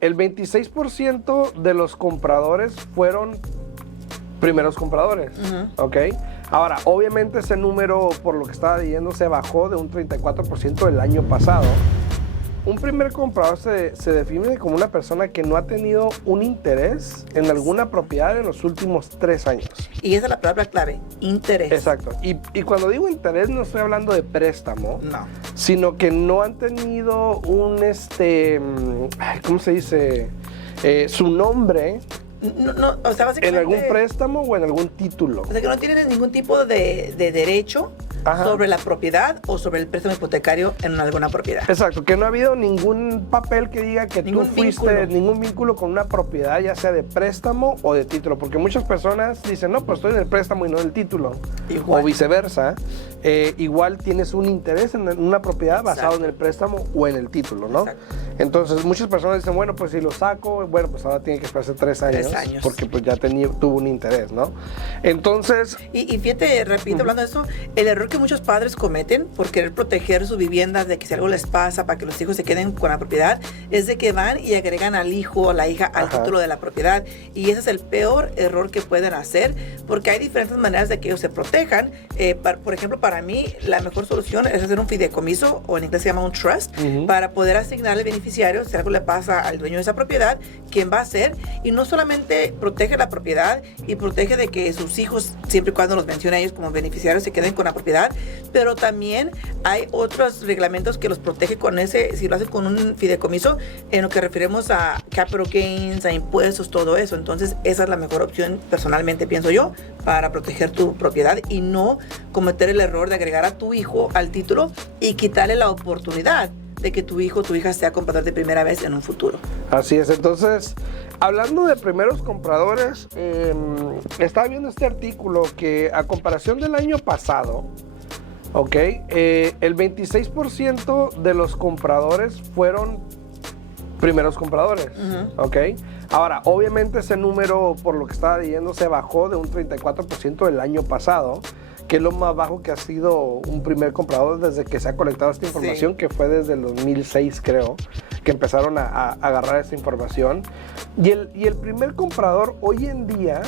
el 26% de los compradores fueron primeros compradores, ¿ok? Ahora, obviamente ese número, por lo que estaba leyendo, se bajó de un 34% el año pasado. Un primer comprador se define como una persona que no ha tenido un interés en alguna propiedad en los últimos 3 años. Y esa es la palabra clave, interés. Exacto. Y cuando digo interés no estoy hablando de préstamo, No. sino que no han tenido un, ¿cómo se dice? Su nombre No, o sea, básicamente... en algún préstamo o en algún título. O sea, que no tienen ningún tipo de derecho sobre la propiedad o sobre el préstamo hipotecario en alguna propiedad. Exacto, que no ha habido ningún papel que diga que tú fuiste, ningún vínculo con una propiedad, ya sea de préstamo o de título, porque muchas personas dicen, no, pues estoy en el préstamo y no en el título, Igual. o viceversa. Igual tienes un interés en una propiedad basado en el préstamo o en el título, ¿no? Exacto. Entonces muchas personas dicen, bueno, pues si lo saco, bueno, pues ahora tiene que esperarse 3 años, porque pues ya tuvo un interés, ¿no? Entonces... Y fíjate, repito, hablando de eso, el error que muchos padres cometen por querer proteger sus viviendas de que si algo les pasa para que los hijos se queden con la propiedad, es de que van y agregan al hijo o a la hija al título de la propiedad. Y ese es el peor error que pueden hacer, porque hay diferentes maneras de que ellos se protejan. Por ejemplo, para mí, la mejor solución es hacer un fideicomiso, o en inglés se llama un trust, para poder asignarle beneficiario si algo le pasa al dueño de esa propiedad, quién va a ser. Y no solamente protege la propiedad y protege de que sus hijos, siempre y cuando los mencione a ellos como beneficiarios, se queden con la propiedad, pero también hay otros reglamentos que los protege con ese, si lo hacen con un fideicomiso, en lo que referimos a capital gains, a impuestos, todo eso. Entonces esa es la mejor opción, personalmente pienso yo, para proteger tu propiedad y no cometer el error de agregar a tu hijo al título y quitarle la oportunidad de que tu hijo o tu hija sea comprador de primera vez en un futuro. Así es. Entonces, hablando de primeros compradores, estaba viendo este artículo que a comparación del año pasado, ok, el 26% de los compradores fueron primeros compradores, ok. Ahora, obviamente ese número, por lo que estaba leyendo, se bajó de un 34% el año pasado, que es lo más bajo que ha sido un primer comprador desde que se ha colectado esta información, que fue desde el 2006, creo, que empezaron a agarrar esta información. Y el primer comprador hoy en día,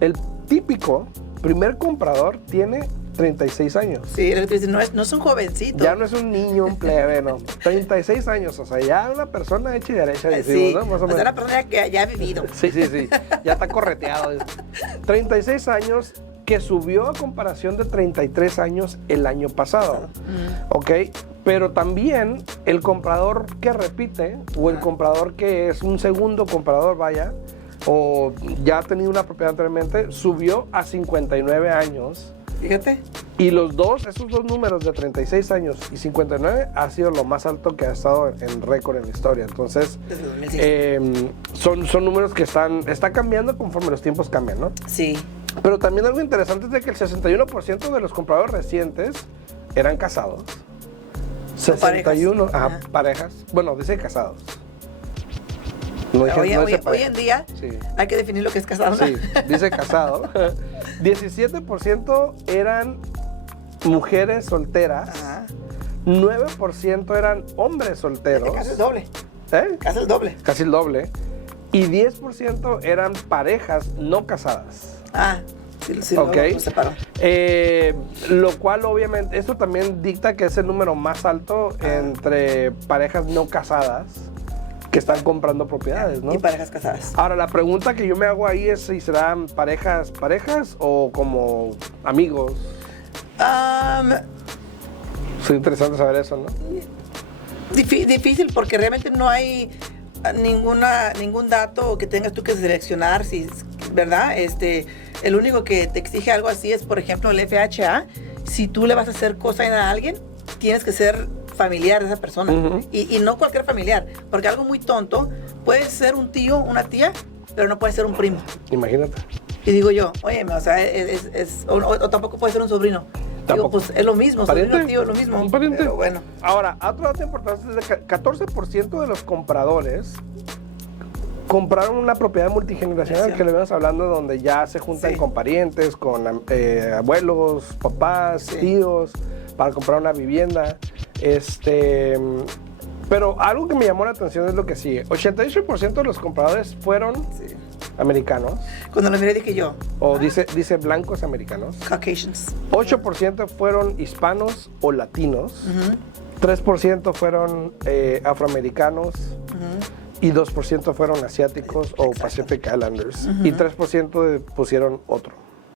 el típico primer comprador, tiene 36 años. Sí, no es un jovencito. Ya no es un niño, un plebe, no. 36 años, o sea, ya una persona hecha y derecha, decimos, sí, ¿no? Más o menos. una persona que ya ha vivido. Sí, ya está correteado. 36 años que subió a comparación de 33 años el año pasado, ¿ok? Pero también el comprador que repite, o el comprador que es un segundo comprador, vaya, o ya ha tenido una propiedad anteriormente, subió a 59 años. Fíjate. Y esos dos números de 36 años y 59 ha sido lo más alto que ha estado en récord en la historia. Entonces, son números que están cambiando conforme los tiempos cambian, ¿no? Sí. Pero también algo interesante es de que el 61% de los compradores recientes eran casados. 61, parejas. Bueno, dice casados. No hoy en día hay que definir lo que es casado. Sí, dice casado. 17% eran mujeres solteras. 9% eran hombres solteros. Casi el doble. Casi el doble. Casi el doble. Y 10% eran parejas no casadas. Sí, lo separó. Lo cual obviamente, esto también dicta que es el número más alto entre parejas no casadas que están comprando propiedades, ¿no? Y parejas casadas. Ahora, la pregunta que yo me hago ahí es si serán parejas o como amigos. Es interesante saber eso, ¿no? Difícil porque realmente no hay ningún dato que tengas tú que seleccionar, ¿verdad? El único que te exige algo así es, por ejemplo, el FHA. Si tú le vas a hacer cosa a alguien, tienes que ser familiar de esa persona. Y no cualquier familiar, porque algo muy tonto puede ser un tío, una tía, pero no puede ser un primo. Imagínate. Y digo yo, oye, o sea, o tampoco puede ser un sobrino. Digo, pues es lo mismo, sobrino, tío, es lo mismo. Un pariente. Pero bueno. Ahora, otro dato importante es que 14% de los compradores compraron una propiedad multigeneracional, que le vemos hablando, donde ya se juntan con parientes, con abuelos, papás, tíos, para comprar una vivienda. Pero algo que me llamó la atención es lo que sigue. 88% de los compradores fueron Sí. americanos, Cuando lo miré dije yo, o dice blancos americanos. Caucasians. 8% fueron hispanos o latinos. 3% fueron afroamericanos. Y 2% fueron asiáticos o Pacific Islanders. Y 3% pusieron otro.